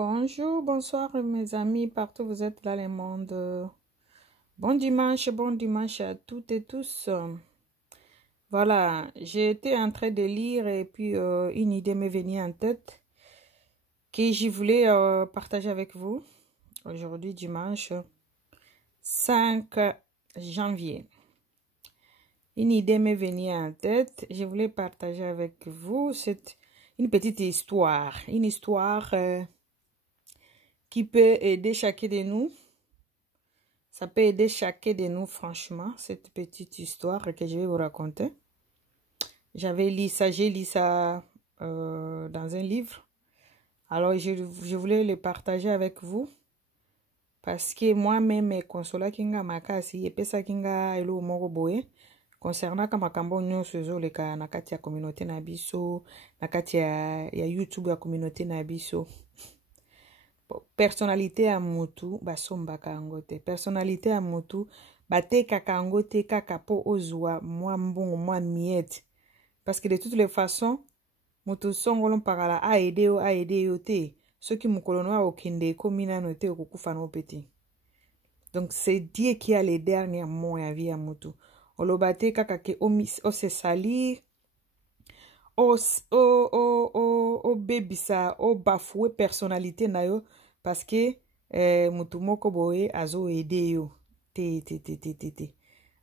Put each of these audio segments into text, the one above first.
Bonjour, bonsoir mes amis, partout où vous êtes dans le monde. Bon dimanche à toutes et tous. Voilà, j'ai été en train de lire et puis une idée m'est venue en tête que je voulais partager avec vous aujourd'hui dimanche 5 janvier. Une idée m'est venue en tête, je voulais partager avec vous une petite histoire, qui peut aider chacun de nous. Ça peut aider chacun de nous, franchement, cette petite histoire que je vais vous raconter. J'ai lu ça dans un livre. Alors, je voulais le partager avec vous. Parce que moi-même, consola kinga makasi, epesa kinga elo moko boye. Concernant kama kambo nyonso ezoleka na kati ya communauté na biso, na kati ya YouTube ya communauté na biso. Personnalité ya mutu basombaka yango te. Personnalité ya mutu batekaka yango te kaka po ozwa mwa mbongo mwa miette. Parce que de toutes les façons, mutu songolo mpakala aide yo te. Soki mukolo no okende komi nano te okokufa no pete. Donc c'est Dieu qui a les derniers mots ya vie ya mutu. Olobate kaka ke o se salir, o bebisa, o bafoué personnalité na yo parce que mutu moko boye azo aide yo te.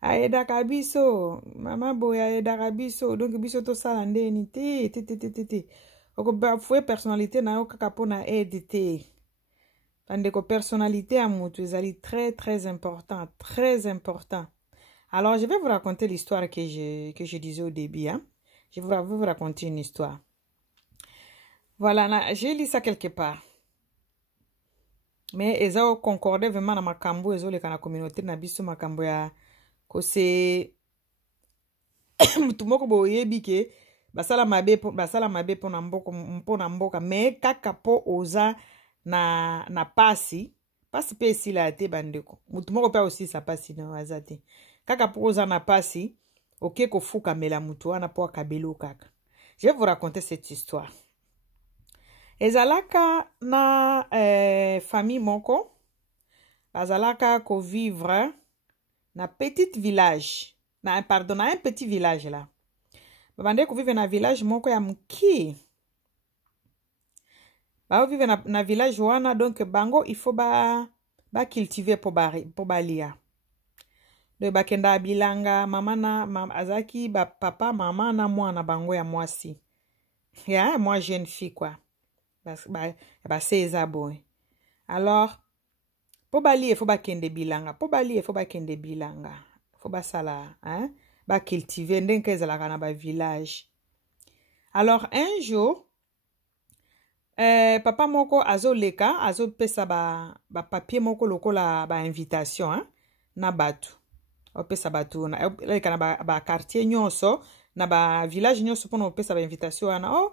Aedaka biso, mama boye aedaka biso, donc biso to sala ndeni te. Oko bafoué personnalité na yo kaka pona aide te. Tandeko personnalité à mutu ezali très important, très important. Alors je vais vous raconter l'histoire que je disais au début, hein. Je vais vous raconter une histoire. Voilà, j'ai lu ça quelque part. Mais ils ont concordé vraiment dans ma cambo, ils ont les communauté na biso ma cambo ya kose mutumoko boye bike basala mabe po na mboka mais kaka po oza na pasi pe si la te bandeko mutumoko pa aussi sa pasi na wazate kaka po oza na pasi ok ko fuka mela mutu wana po akabelo kaka. Je vais vous raconter cette histoire. Ezalaka na famille moko bazalaka ko vivre na petit village na un petit village là. Babande ko vivre na village moko ya muki. Ba vivre na village wana donc bango il faut ba cultiver po balia. De bakenda bilanga mama azaki papa mama na mwana bango ya mwasi. Ya moi jeune fille quoi. Seza boy. Alors po bali faut bakende bilanga. Faut basala hein ba cultiver ndenke ezalaka na ba village. Alors un jour papa moko azoleka azopesa ba papier moko lokola ba invitation hein na batu. Opesa batu na leka na ba quartier nyonso na ba village nyonso pona opesa ba invitation wana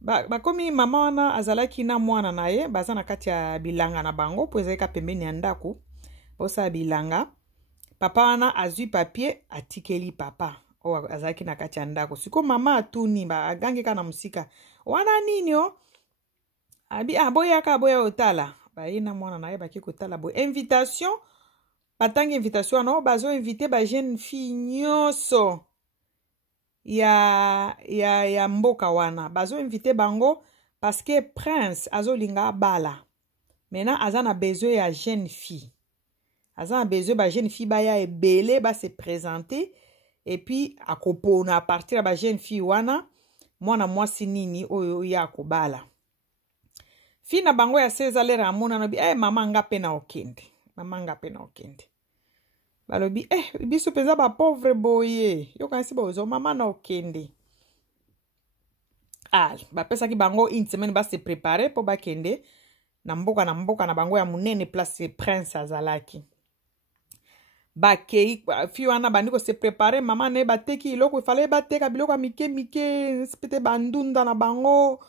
ba komi mama wana azalaki na mwana na ye baza na kati ya bilanga na bango po ezalika pembeni ya ndako bosa bilanga papa wana azwi papier atikeli papa azalaki na kati ya ndako siko mama atuni agangika na musika wana nini boya otala bayina mwana na ye baki kotala boy invitation batangi invitation wana bazo invité ba jeune fille nyonso ya mboka wana bazo invité bango parce que prince azolinga bala maintenant azana besoin ya jeune fille azana besoin ba jeune fille baya ebele ba se présenter et puis akopona à partir ba jeune fille wana mwana mwasi nini oyo ya kobala fille na bango ya 16 ans lera mona no bi mama nga pena okende balobi biso penza ba pauvre boye yo kanisi bozo mama na okende bapesaki bango une semaine ba se préparer po bakende na mboka na bango ya munene place prince azalaki bakei fi wana bandi ko se préparer mama ne bateki iloko fallait bateka biloko ya mike spete bandunda na bango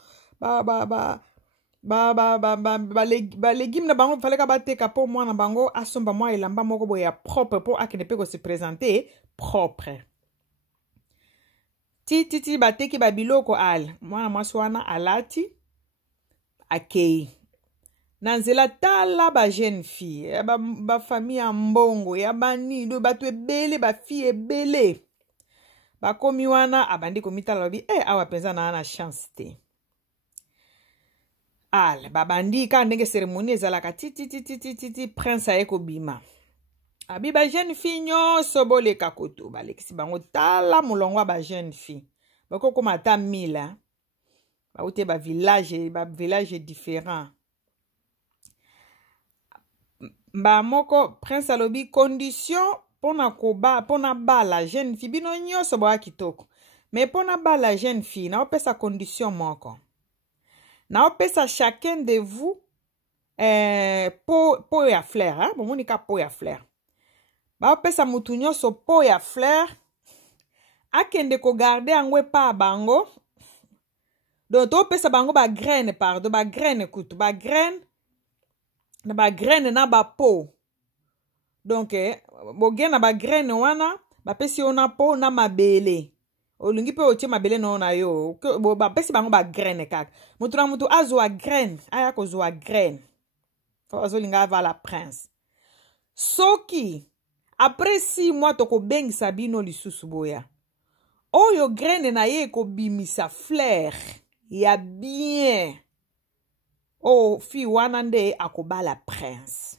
légumes na bango fallait ka bateka po mwana bango asomba mwa elamba moko boye ya propre po akende pe ko se présenter propre titi bateki babiloko mwana mwasi wana alati akei Nanzela tala ba jeune fille, ba famille en mbongo, ya bani, do batu ebele, ba fille ebele. Ba komi wana, abandi komita lobi, awa penza na ana chance te. Al, babandi ka ndenge cérémonie ezalaka ti prince ayeko bima. Abi ba jeune fille nyonso boleka koto, balekisi bango tala mulongwa ba jeune fille. Bako koma ta 1000, ba ute ba village différent. Ba moko prince alobi condition pona ba la jeune fille bino nyonso ba kitoko. Mais pona ba la jeune fille na opesa condition moko. Na opesa chacun de vous po ya fleur, hein? Monika po ya fleur. Ba opesa mutu nyonso po ya fleur. Akende ko garder angwe pa bango. Donc to opesa bango ba graine pardon, ba graine kutu, ba graine na ba graine na ba po. Donc bogen na ba graine wana ba pesi ona po na mabele. Olingi pe otie mabele no na yo. Ba pesi bango ba graine kaka. Mutu na mutu azwa graine, aya ko zwa graine. Fo azolinga ava la prince. Soki après 6 mois toko bengisa bino lisusu boya. Oyo graine na ye ko bimisa fleur ya bien. Oh, fi wana nde akobala prince.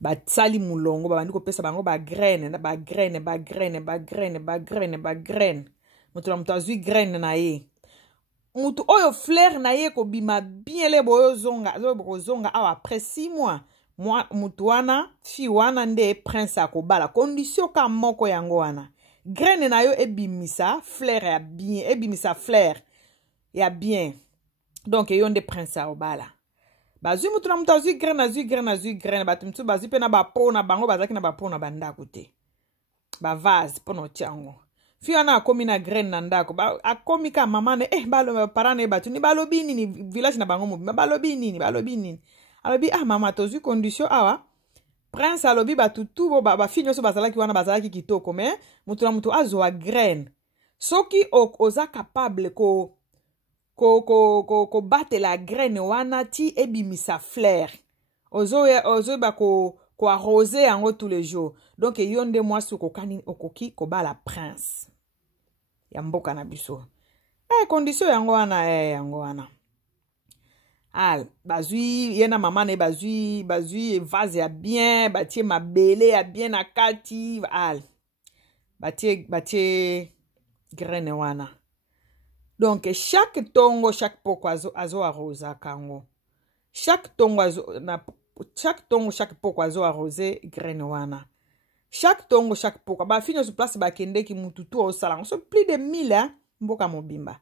Ba tsali mulongo ba bandiko pesa bango ba graine na ba graine. Mutu na mutu azui graine na ye. Mutu oyo fleur na ye ko bima bien le boyo zonga awa après 6 mois. Mutu wana fi wana nde prince akobala. Condition ka moko yango wana. Graine na yo ebimisa fleur ya bien, ebimisa fleur ya bien. Donc yon de prince akobala. Bazui mutu na mutu azui graine, batumtu bazui pe na ba po na bango bazaki na ba po na bandako te. Ba vase po no tiango. Fi wana akomi na graine na ndako, akomi ka mama ne balo parane batu ni balobi nini village na bango mobima balobi nini. Alobi mama tozui condition awa. Prince alobi batutu bo ba fi nyonso bazalaki wana bazalaki kitoko mais mutu na mutu azwa graine. Soki oza capable ko bate la graine wana ti ebimisa fleur. Ozo ba ko arroser yango tous les jours. Donc yonde mwasi okoki ko ba la prince. Ya mboka na biso. Condition yango wana. Al, bazui yena mama ne bazui vase ya bien, batie mabele ya bien na kati, al. Batie graine wana. Donc chaque tongo, chaque poko azo arrosa kango. Chaque tongo, chaque poko azo arrose graine wana. Chaque tongo, chaque poko. Ba finyo su place ba kende ki mututu au salang. So plus de 1000 hein, mboka mobimba.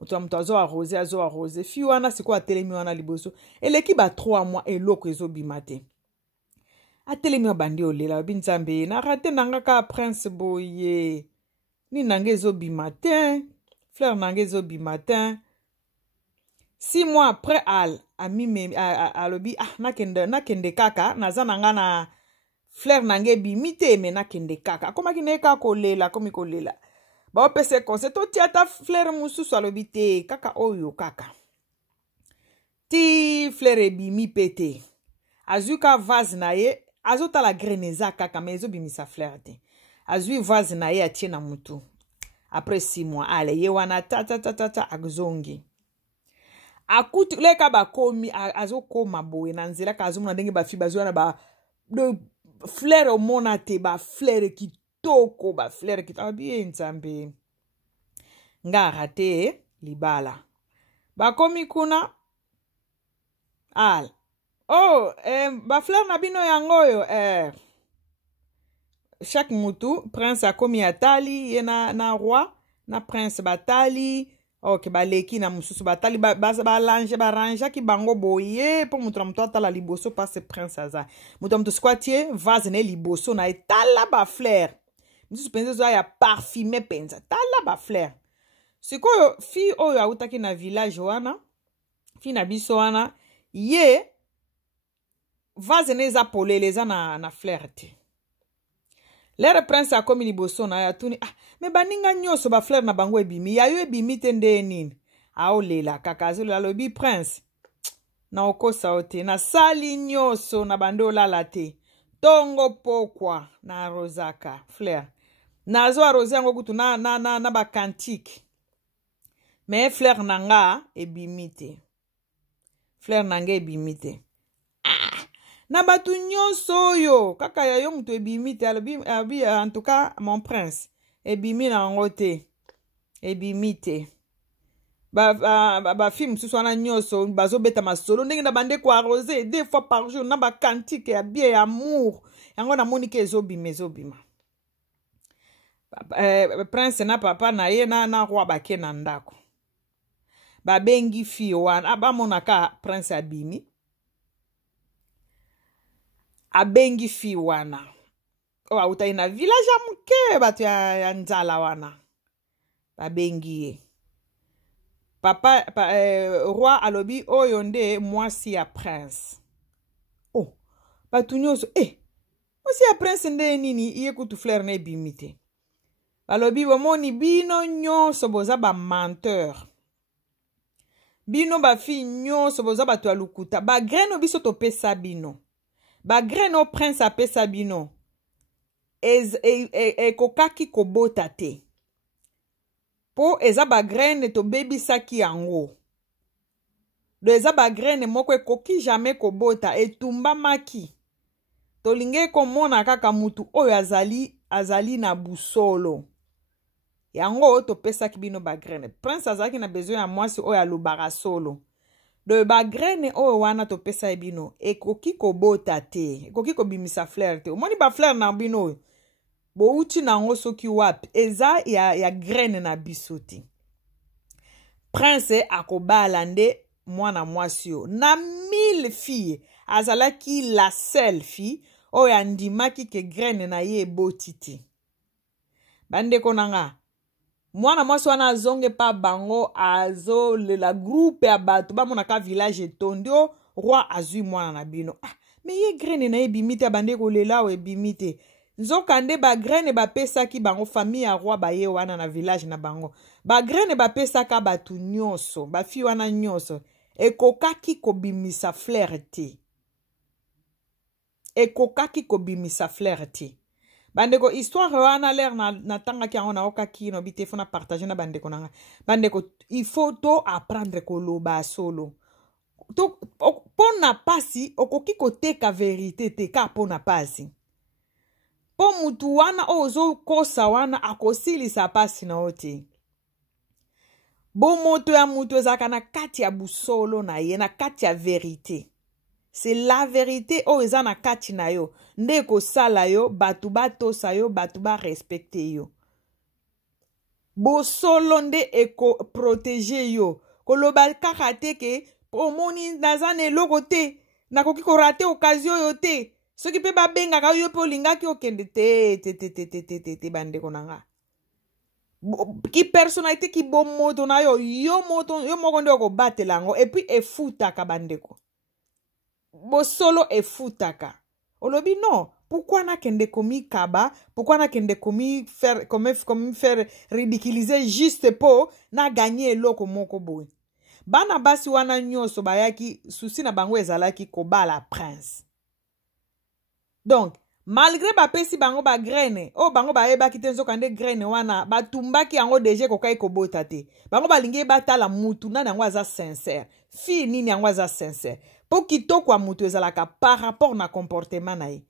Mutu azo arrose. Fi wana siko atelemi wana liboso. Eleki ba 3 mois eloko ezo bimate. Atelemi bandi olela binzambe na rate nanga ka prince boye. Ni nange ezo bimate. Fleur nange ezo bimate. 6 mois après alobi nakende kaka naza nanga na fleur nange bimite me nakende kaka. Komaki neka kolela komi kolela. Ba opese konse to tiata fleur mususu alobi te kaka oyo kaka. Ti fleur ebimi pete. Azuka vase na ye azota la greneza kaka me ezo bimisa fleur te. Azui vase na ye atie na mutu. Après 6 mois ale ye wana ta akzongi. Akuti leka ba komi azokoma boye na nzela ka azomona ndenge ba fi bazwana ba de fleur au monate ba fleur kitoko ba fleur kitoko bien nzambe nga rate libala ba komi kuna al ba fleur na bino yangoyo chaque mutu prince akomi atali ye na roi na prince batali ok baleki na mususu batali baranja ki bango boye po mutu na mutu atala liboso passe prince aza mutu na mutu squatie vase ne liboso na etala ba fleur mususu penza zo ya parfumé penza tala ba fleur sikoyo fi oyo autaki na village wana fi na biso wana ye vase ne eza polele eza na fleur te. Lere prince akomi liboso na ya tuni me baninga nyonso ba fleur na bango ebimi ya yo ebimi te nde nini aolela kaka azolela lobi prince na okosa ote na sali nyoso na bando lala te tongo pokwa na arozaka Fleur nazo arose yango kutu na ba cantique mais Fleur nanga ebimite Fleur nanga ebimite na batu nyonso oyo kaka ya yo mutu ebimite alobi en tout cas mon prince ebimi na yango te ebimite ba film susu wana nyonso bazobeta masolo ndenge na bande ko arrosé 2 fois par jour na ba cantique ya bien ya amour yango na moni ke ezobima prince na papa na ye na roi bake na ndako babengi fi wana bamonaka prince abimi abengi fi wana o autai na village ya muke batu ya nzala wana babengi ye papa roi alobi oyo nde mwasi ya prince oh batu nyonso mwasi ya prince nde nini iye kutu Fleur na ebimi te balobi bomoni bino nyonso boza ba menteur bino bafi nyonso boza bato ya lukuta bagreno biso topesa bino bagreno prince apesa bino ekokaki kobota te po eza bagrene tobebisaki yango do eza bagrene moko ekoki jamais kobota etumbamaki tolingi komona kaka mutu oyo azali na busolo yango topesaki bino bagrene prince azalaki na besoin ya mwasi oyo alobaka solo do bagrene oyo wana topesa bino ekoki kobota te ekoki kobimisa Fleur te omoni ba Fleur na bino oyo bouti nango soki wapi eza ya graine na biso te prince akobala nde mwana mwasi yo na 1000 filles azalaki la seule fille oyo andimaki ke graine na ye eboti te bandeko nanga mwana mwasi wana azonge pa bango azolela groupe ya bato bamonaka village etondi o roi azwi mwana na bino me ye graine na ye ebimi te abande kolela o ebimi te nzoka nde bagrene bapesaki bango famille ya roi baye wana na village na bango bagrene bapesaka batu nyonso bafi wana nyonso ekokaki kobimisa Fleur te ekokaki kobimisa Fleur te bandeko histoire wana l'air na tangaki yango naokaki no bite fona partager na bandeko nanga bandeko il faut to apprendre koloba solo to pona pasi okoki koteka vérité te ka pona pasi po mutu wana ozo kosa wana akosilisa pasi na ote bo moto ya mutu ezaka na kati ya busolo na ye na kati ya vérité c'est la vérité o eza na kati na yo nde kosala yo batu batosa yo batu ba respecte yo bosolo nde eko protéger yo koloba kaka te ke omoni naza na eloko te nakoki korate occasion yo te soki pe babengaka yo pe olingaki okende te bandeko nanga ki personnalité ki bo moto na yo yo moko nde okobatela yango et puis efutaka bandeko bosolo efutaka olobi non pourquoi nakende komi kaba pourquoi nakende komi faire ridiculiser juste po na gagner eloko moko boye bana basi wana nyonso bayaki susi na bango ezalaki kobala prince donc malgré bapesi bango bagrene o bango bayebaki te nzoka nde grene wana batumbaki yango deja kokai kobota te bango balingi batala mutu nani yango aza sincère fille nini yango aza sincère po kitoko ya mutu ezalaka par rapport na comportement na ye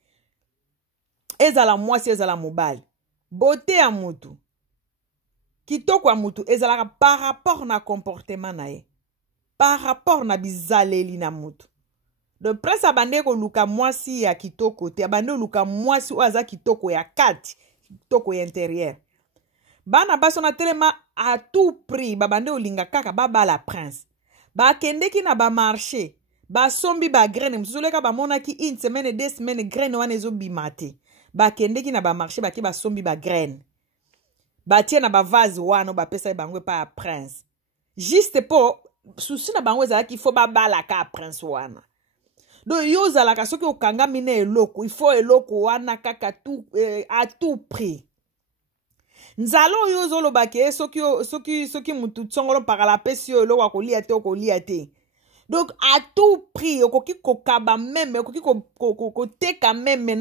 ezala mwasi ezala mobali beauté ya mutu kitoko ya mutu ezalaka par rapport na comportement na ye par rapport na bizaleli na mutu de prince abande koluka mwasi ya kitoko te abande koluka mwasi oyo aza kitoko ya kati kitoko ya intérieur bana baso na telema à tout prix babande olinga kaka babala prince bakendeki na bamarché basombi bagrene mosusu leka bamonaki une semaine 2 semaines graine wana ezobima te bakendeki na bamarché bake basombi bagrene batie na bavase wana bapesa bango epai ya prince juste po susi na bango ezalaki fo babalaka prince wana do yo ozalaka soki okangami na eloko ifo eloko wana kaka à tout prix nzala oyo ozolobaki soki mutu tsongolo pakala pesi yo eloko akolia te okolia te Donc, à tout prix, okoki kokaba même, okoki koteka même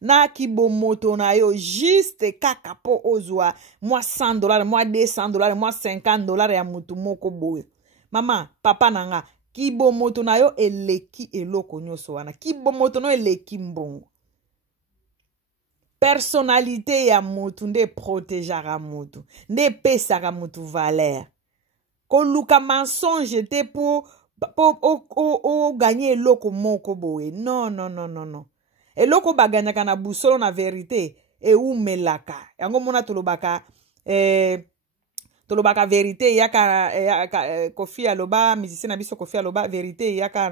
na kibomoto na yo, juste kaka po ozwa, moi $100, moi $200, moi $50 ya mutu moko boye. Maman, papa nanga, kibomoto na yo eleki eloko nyoso wana. Kibomoto no eleki mbongo. Personnalité ya mutu nde protégeara mutu, nde pesara mutu valeur. Koluka mensonge te pour gagner eloko moko boye. Non, non, non, non, non. Eloko baganyaka na busolo na vérité e umelaka. Yango mona tolobaka vérité yaka Kofi aloba musicien na biso Kofi aloba vérité yaka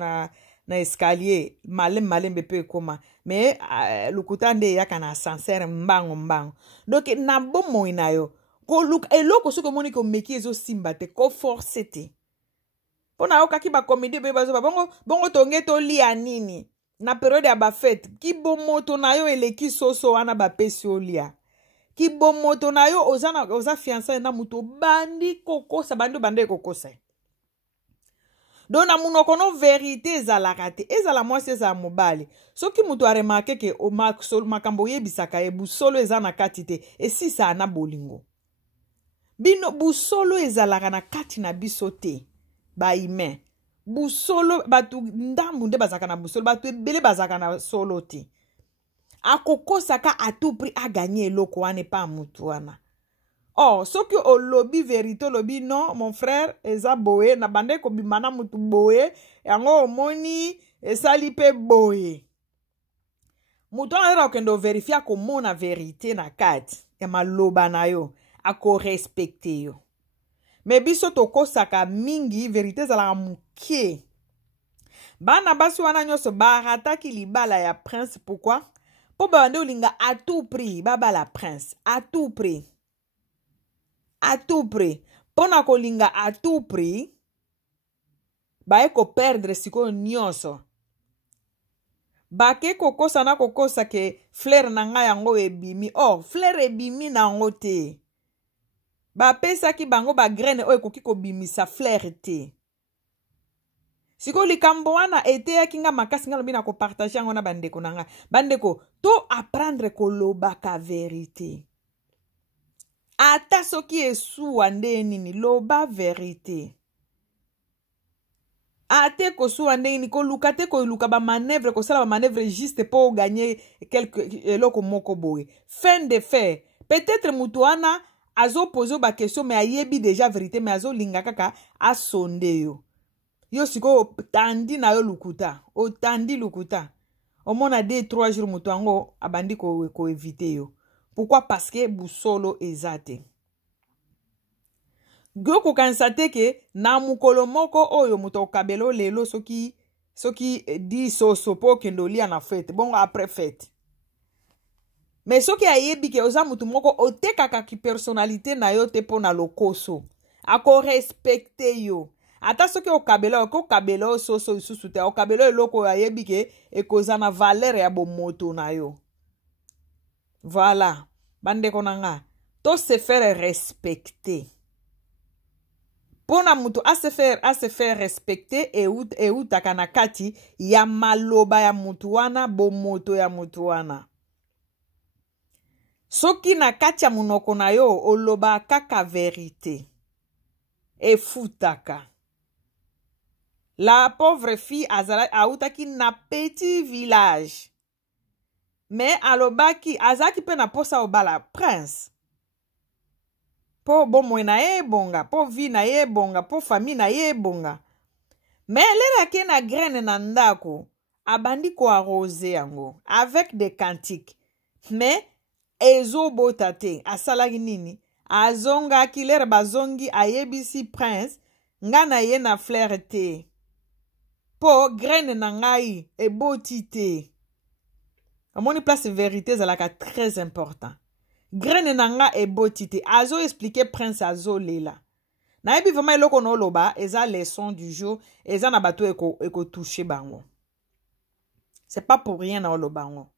na escalier malembe pe koma mais lukuta nde yaka na ascenseur mbango. Donc na bomo ina yo ko look eloko soko moni ko meki ezo simba te ko force te. Pona yo kaki ba comédie be bazo bongo tonge to lia nini na periode ya ba fête ki bomoto na yo eleki soso wana ba pesi olia. Ki bomoto na yo oza fiancé na muto bandi kokosa bande kokosa. Donc na munoko no vérité ezalaka te ezala mwasi eza mobali soki mutu a remarqué ke o makambo yebisaka e busolo eza na kati te esisa na bolingo bino busolo ezalaka na kati na biso te ba ime busolo batu ndambu nde bazaka na busolo batu ebele bazaka na solo te akokosaka à tout prix a gagner eloko wana pa mutu wana. Oh, soki o lobby vérité lobby non, mon frère, eza boye, na bande ko bimana mutu boye, yango omoni, esali pe boye. Mutu anera okendo verifia ko mona vérité na kati, ya maloba na yo, ako respecte yo. Me biso toko saka mingi, vérité zala mukie. Bana basi wana nyoso barataki libala ya prince, pourquoi? Po bande olinga à tout prix, baba la prince, à tout prix. À tout prix. Pona kolinga à tout prix. Bae ko perdre siko nyonso. Bake kokosa na kokosa ke fleur na nga yango ebimi. Oh, fleur ebimi na ngo te. Ba pesa ki bango ba graine o ekoki ko bimisa fleur te. Siko likambo wana ete ya kinga makasi nga lobi na ko partager yango na bandeko na nga. Bandeko, to apprendre ko lobaka vérité. Ata soki esuwa nde nini loba vérité. Ate ko suwa nde nini ko luka te ko luka ba manœuvre ko sala ba manœuvre juste pour gagner quelque loko moko boye. Fin de fait, peut-être mutu wana azo poser ba question mais ayebi déjà vérité mais azo linga kaka a sonde yo. Yo siko tandi na yo lukuta, o tandi lukuta. Au mona 2-3 jours mutu ango abandi ko éviter yo. Pourquoi? Parce que busolo ezate. Goko kansate ke na mukolo moko oyo muto kabelo lelo soki di sopo kendolia na fête. Bon après fête. Mais soki ayebi ke oza mutu moko otekaka ki personnalité na yo te pona lokoso. Ako respecte yo. Ata soki okabelo soso isusu te. Okabelo eloko ayebi ke ekoza na valeur ya bomoto na yo. Voilà. Bande konanga. To se faire respecter. Pona mutu a se faire respecter e utaka na kati ya maloba ya mutu wana bomoto ya mutu wana. Soki na kati ya munoko na yo oloba kaka vérité. E futaka. La pauvre fille a utaki na petit village. Mais alobaki azaki pe na posa obala prince. Po bomo na ye bonga, po vi na ye bonga, po famille na ye bonga. Mais lera ke na graine na ndako, abandi ko arrose yango avec des cantiques. Mais ezo botate asalaki nini? Azonga ki lera bazongi ayebisi prince nga na ye na fleur te. Po graine na ngai eboti te. Amoni place vérité zalaka très important. Graine nanga e botite. Azo expliquer prince azo lela. Na ebi vraiment eloko no loba, eza leçon du jour, eza na bato eko toucher bango. C'est pas pour rien na olobango.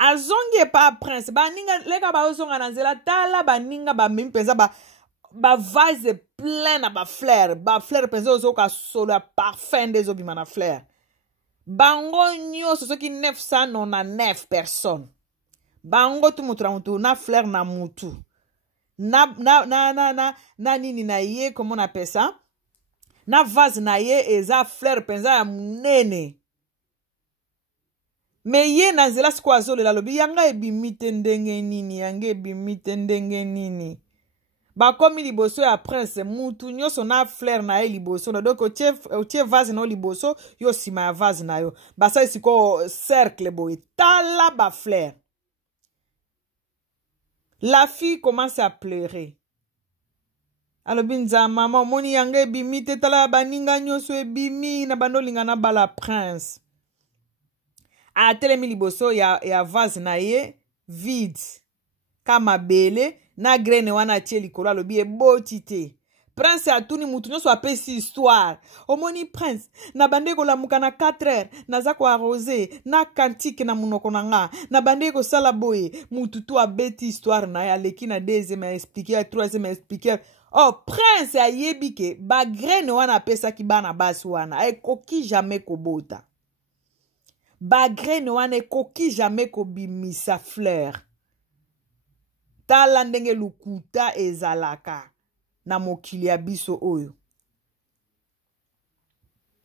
Azonge pa prince, ba ninga leka ba ozonga na nzela tala ba ninga ba mimi penza ba ba vase plein na ba fleur penza ozoka solo ya parfum des obima na fleur bango nyonso soki 999 personnes bango tu mutu na mutu na fleur na mutu na nini na ye comment on appelle ça na vase na ye eza fleur penza ya munene me ye na nzela siko azolela lobi yanga ebimi te ndenge nini yanga ebimi te ndenge nini bakomi liboso ya prince mutu nyonso na fleur na ye liboso na donc otie vase na yo liboso yo nsima ya vase na yo basali sikoyo cercle boye tala ba fleur. La fille commence à pleurer. Alobi nzama mama omoni yanga ebimi te tala baninga nyonso ebimi na bandolinga na bala prince. Atelemi liboso ya vase na ye vide kama bele na graine wana tie likolo alobi eboti te. Prince atuni mutu nyonso apesi histoire. Omoni prince na bande kolamuka na 4 heures naza ko arrosé na kantique na munoko na nga na bande ko sala boye mutu tu abeti histoire na ya leki na deuxième expliquer troisième expliquer. Oh prince ayebi ke ba graine wana apesa ki bana basi wana ekoki jamais kobota. Ba graine wana ekoki jamais kobimisa fleur. Tala ndenge lukuta ezalaka na mokili ya biso oyo.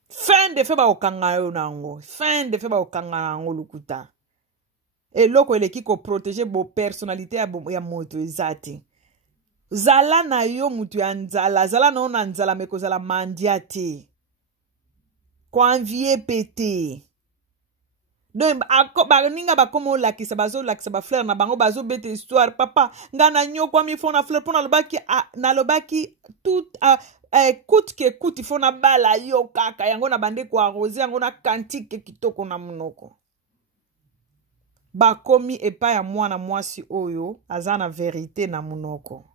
Fin de fe ba okanga yo nango. Fin de fe ba okanga nango lukuta. Eloko eleki ko protéger bo personnalité ya moto ezati. Zala na yo mutu ya nzala. Zala na ona nzala meko zala mandia te. Kwa envie pete. Donc baninga bakomo lakisa bazo lakisa ba fleur na bango bazo bete histoire papa ngana nyoko mi fona fleur pona lobaki tout coûte que coûte fona bala yo kaka yango na bande ko arroser yango na kantique kitoko na munoko bakomi epa ya mwana mwasi oyo azana vérité na munoko.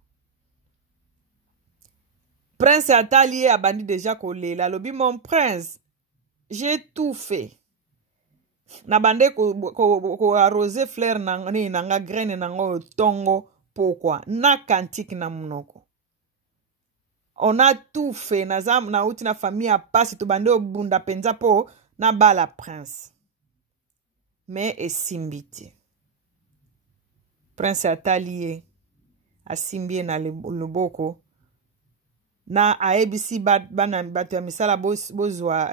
Prince atali abandi déjà kolela lobi mon prince j'ai tout fait. Na bande ko arroser fleur na ni nanga graine nango tongo pourquoi na kantique na munoko. On a tout fait na zam na uti na famille a passe to bande obunda penza po na bala prince. Mais esimbiti. Prince atalié asimbie na loboko na aebisi bana batu ya misala bozwa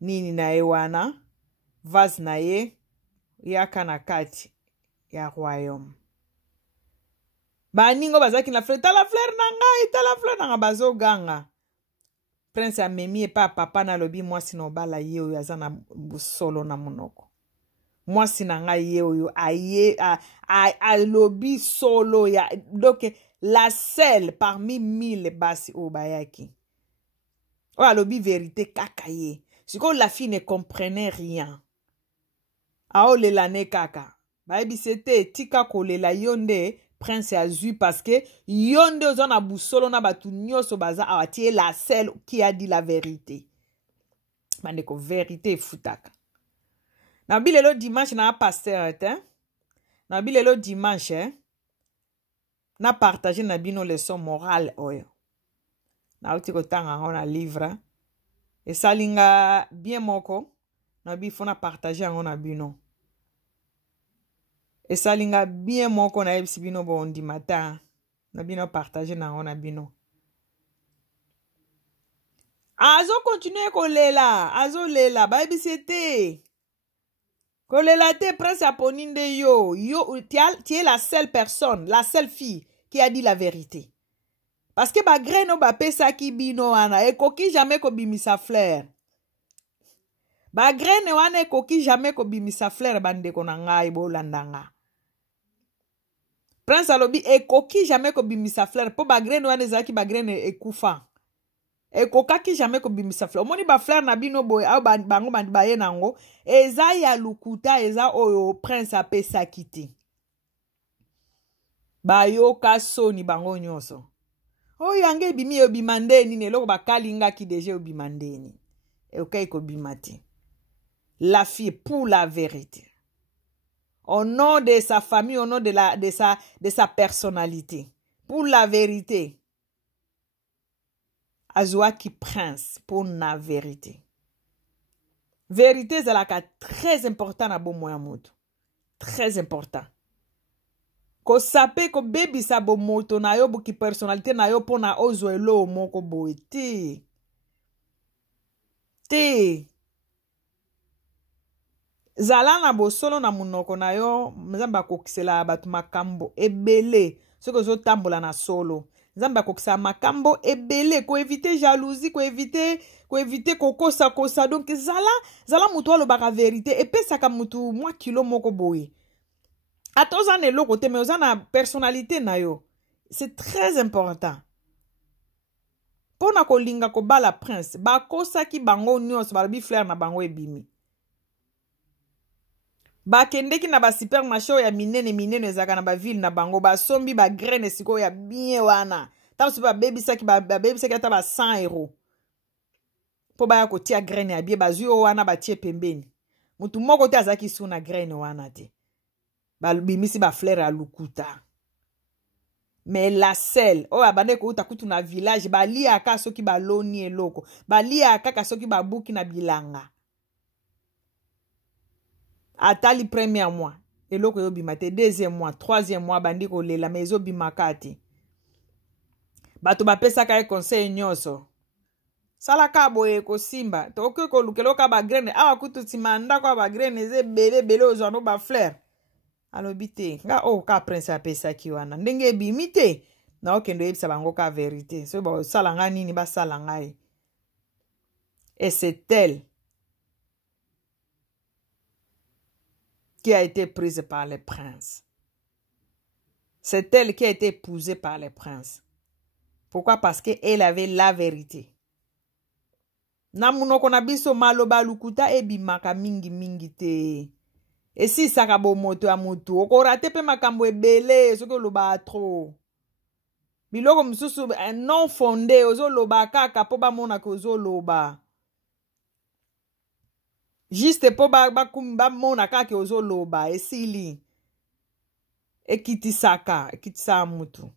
nini na ewana vase na ye yaka na kati ya royaume. Baningo bazaki na fleur tala fleur na ngai tala fleur na bazo ganga. Prince amemi epa papa na lobi mwasi no bala ye oyo aza na busolo na munoko. Mwasi na ngai ye oyo alobi solo ya donc la seule parmi 1000 basi o bayaki. O alobi vérité kaka ye. Siko la fille ne comprenait rien. Ao lela ne kaka. Baebi c'était tika kolela yonde prince azu parce que yonde ozana busolo na batu nyoso baza awatie la seule qui a dit la vérité. Mandeko vérité futaka. Na bilelo dimanche na pasteur na bilelo dimanche na partager na bino leçon morale oyo. Na uti ko tanga ngona livre. Et salinga bien moko na bi fona partager yango na bino. Et salinga bien moko na ebisi bino bondi matin na bino partager nango na bino. Azo continuer kolela, azo lela ba ebisi te. Kolela te prince aponinde yo, tu es la seule personne, la seule fille qui a dit la vérité. Parce que ba graine ba pesa ki bino wana ekoki jamais ko bimisa fleur. Ba graine wana ekoki jamais ko bimisa fleur bande ko na ngai bo landanga. Prince alobi ekoki jamais ko bimisa fleur po ba graine wana ezaki ba graine ekufa. Ekokaki jamais ko bimisa fleur. Omoni ba fleur na bino boy au bango bandi ba ye nango eza ya lukuta eza oyo prince apesa kiti. Ba yo kasoni bango nyonso. Oh yange bimi obimandeni ne loko bakalinga ki deje obimandeni. E okay ko bimati. La fille pour la vérité. Au nom de sa famille, au nom de sa personnalité. pour la vérité. Azwaki prince pour la vérité. Vérité, c'est très important na bon moya moto. Très important. Ko sape ko baby sa bo moto na yo buki personnalité na yo pona ozo elo moko boy. Te. Zala na bo solo na munoko na yo, mzamba kokisela batu makambo ebele. Soko zo tambola na solo. Nzamba kokisa makambo ebele ko éviter jalousie ko éviter kokosa kosa donc zala mutu alobaka vérité et pesa ka mutu mwa kilo moko boye atoza ne loko te mais ozana personnalité na yo c'est très important pona kolinga ko bala prince bakosa ki bango nyos balobi frère na bango ebimi bakendeki na ba supermarché ya minene ezaka na ba ville na bango basombi ba graine siko ya bien wana si ba baby saki ata ba 100 €. Po ba ya kotia graine ya bie bazui o wana batie pembeni. Mutu moko te azaki su na graine wana te. Ba bimisi ba fleur ya lukuta. Mais la sel, o abande ko uta kutu na village ba lia aka soki ba loni eloko. Ba lia aka soki ba buki na bilanga. Atali premier mois, eloko yo bimate deuxième mois, troisième mois bandi ko lela mais zo bimakati. Bato bapesaka e conseil nyonso. Salaka boye ko simba. Toke ko lukelo ka ba graine. Awa kutu timanda ko ba graine ze bele ozano ba fleur. Alobite. Nga ka prince apesaki wana. Ndenge bimite. Na okendo yebisa bango ka vérité. So ba salanga nini ba salanga e. Et c'est elle qui a été prise par les princes. C'est elle qui a été épousée par les princes. Pourquoi? Parce qu'elle avait la vérité. Namunoko na biso maloba lukuta ebimaka mingi te. Et si sakabo moto ya mutu, okorate pe makambo ebele, soki loba trop. Biloko msusu non fondé, ozo loba kaka po ba mona ko ozo loba. Juste po ba mona kaka ozo loba, esili. Ekitisa mutu.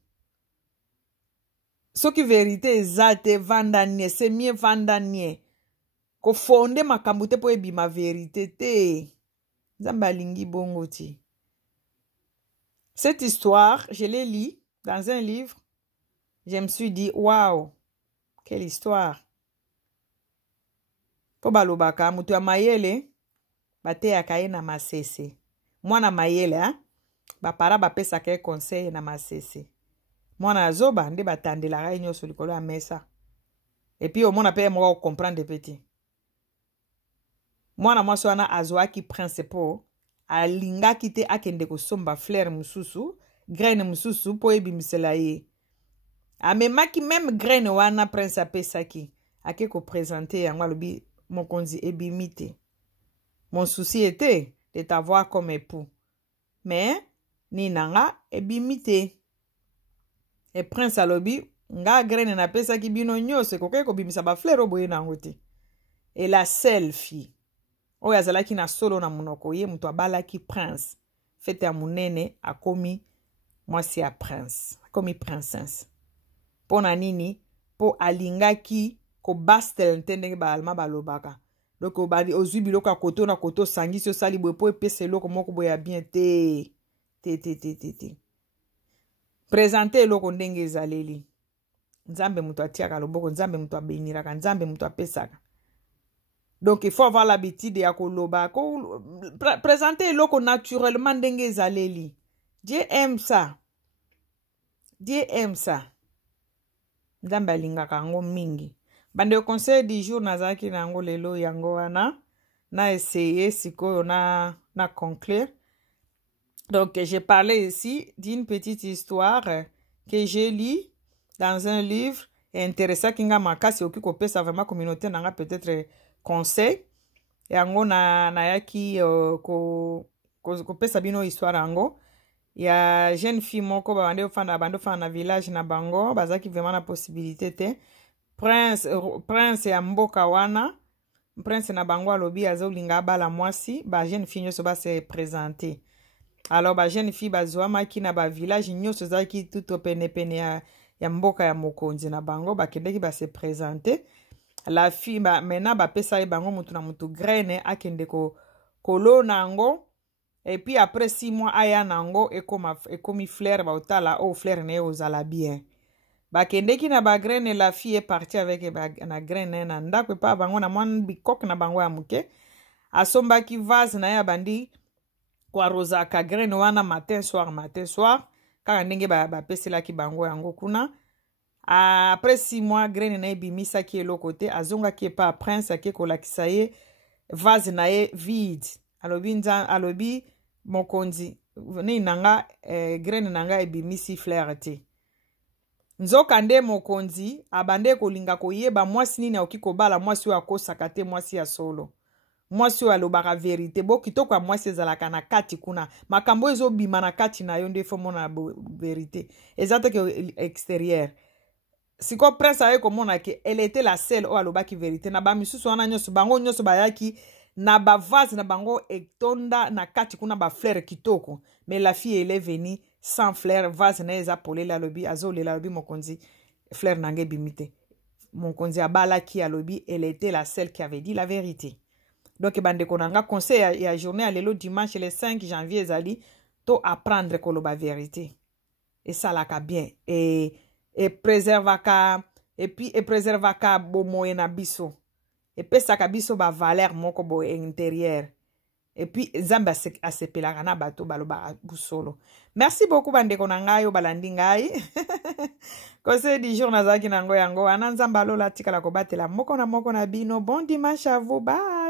Soki vérité ezate vandanie, c'est mieux vandanie. Ko fonde makambo te po ebima vérité te. Nzamba lingi bongo ti. Cette histoire, je l'ai lue dans un livre. Je me suis dit, waouh, quelle histoire. Po balobaka, mutu ya mayele, bate ya kaye na masese. Mwana mayele, bapara bapesaka conseil na masese. Mwana azoba nde batandelaka ye nyonso likolo ya mesa. Et puis omona pe moko comprendre petit. Mwana mwasi wana azwaki principal alingaki te akende kosomba fleur mususu, graine mususu po ebimisela ye. Amemaki même graine wana prince apesaki. Ake ko présenter yango alobi mokonzi ebimite. Mon souci était de t'avoir comme époux. Mais ni nanga ebimite. Et prince alobi nga graine na pesa ki bino nyose koke ko bimisa ba fleur oboye nango te. Et la seule fille oyo azalaki na solo na munoko ye mutu abalaki prince. Fete ya munene akomi mwasi ya prince. Akomi princesse. Pona nini po alingaki ko bastel ntende ba alma balobaka. Donc obadi ozwi biloko ya koto na koto sangisi osali boye po epesa eloko moko boye ya bien te. Te. Présenter eloko ndenge ezaleli. Nzambe mutu atiaka loboko, nzambe mutu abeniraka, nzambe mutu apesaka. Donc il faut avoir l'habitude ya koloba, présenter eloko naturellement ndenge ezaleli. Dieu aime ça. Dieu aime ça. Nzambe alingaka yango mingi. Bande conseil du jour nazaki nango lelo yango wana. Na essayer sikoyo na conclure. Donc, j'ai parlé ici d'une petite histoire que j'ai lue dans un livre intéressant qui m'a marqué, c'est aussi qu'on peut ça vraiment communauté n'a peut-être conseil et ango na yaki ko peut ça bino histoire ango. Il y a jeune fille moko bande fan na village na bango bazaki vraiment la possibilité te prince ya mboka wana prince na bango alobi azolinga bala mwasi ba jeune fille nyoso ba se présenter. Alors ba jeune fille bazwamaki na ba village nyonso ezalaki tuto pene ya mboka ya mokonzi na bango bakendeki se présenter. La fille maintenant bapesa ye bango mutu na mutu graine akende kolo nango. Et puis après 6 mois aya nango ekomi fleur baotala o fleur ne ozala bien. Bakendeki na ba graine, la fille est partie avec na graine na ndako pa bango na mwan bikok na bango ya muke. Asombaki vase na ya bandi kwa rosa ka graine wana matin soir kaka ndenge bapeselaki bango yango kuna. Après 6 mois graine na ebimisaki eloko te, azongaki pa prince ake kolakisa ye vase na ye vide. Alobi mokonzi ni nanga graine nanga ebimisi fleur te. Nzokande mokonzi abande kolinga koyeba mwasi nini akoki kobala mwasi oyo akosaka te mwasi ya solo. Mwasi oyo alobaka verite. Bo kitoko ya mwasi ezalaka na kati kuna. Makambo ezobima na kati na yo nde fo mona verite. Ezate ke extérieur. Siko prince aye komona ke elle était la seule oyo alobaki verite. Na ba misusu wana nyonso bango nyonso bayaki na ba vase na bango etonda na kati kuna ba fleur kitoko. Mais la fille elle est venue sans fleur, vase na eza polela lobi azolela lobi mokonzi fleur nange bimite. Mokonzi abalaki alobi elle était la seule qui avait dit la vérité. Donc bande konanga conseil ya journée à lelo dimanche le 5 janvier ezali to apprendre koloba vérité. Et ça la ka bien et préservaka et puis préservaka bomoye na biso. Et pesaka biso ba valeur moko bo intérieur. Et puis zamba asepelaka na bato baloba busolo. Merci beaucoup bande konanga yo balandi ngai. Conseil du jour nazaki nango yango ananzamba lola tikala kobatela moko na bino. Bon dimanche à vous. Bye.